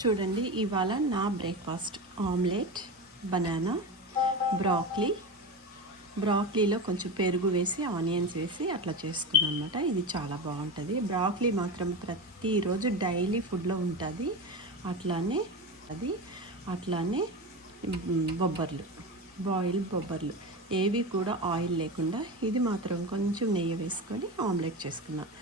చూడండి, ఇవాళ నా బ్రేక్ఫాస్ట్ ఆమ్లెట్, బనానా, బ్రాక్లీలో కొంచెం పెరుగు వేసి ఆనియన్స్ వేసి అట్లా చేసుకున్నాను అనమాట. ఇది చాలా బాగుంటుంది. బ్రాక్లీ మాత్రం ప్రతిరోజు డైలీ ఫుడ్లో ఉంటుంది. అట్లానే అట్లానే బొబ్బర్లు, బాయిల్ బొబ్బర్లు, ఏవి కూడా ఆయిల్ లేకుండా ఇది మాత్రం కొంచెం నెయ్యి వేసుకొని ఆమ్లెట్ చేసుకున్నాను.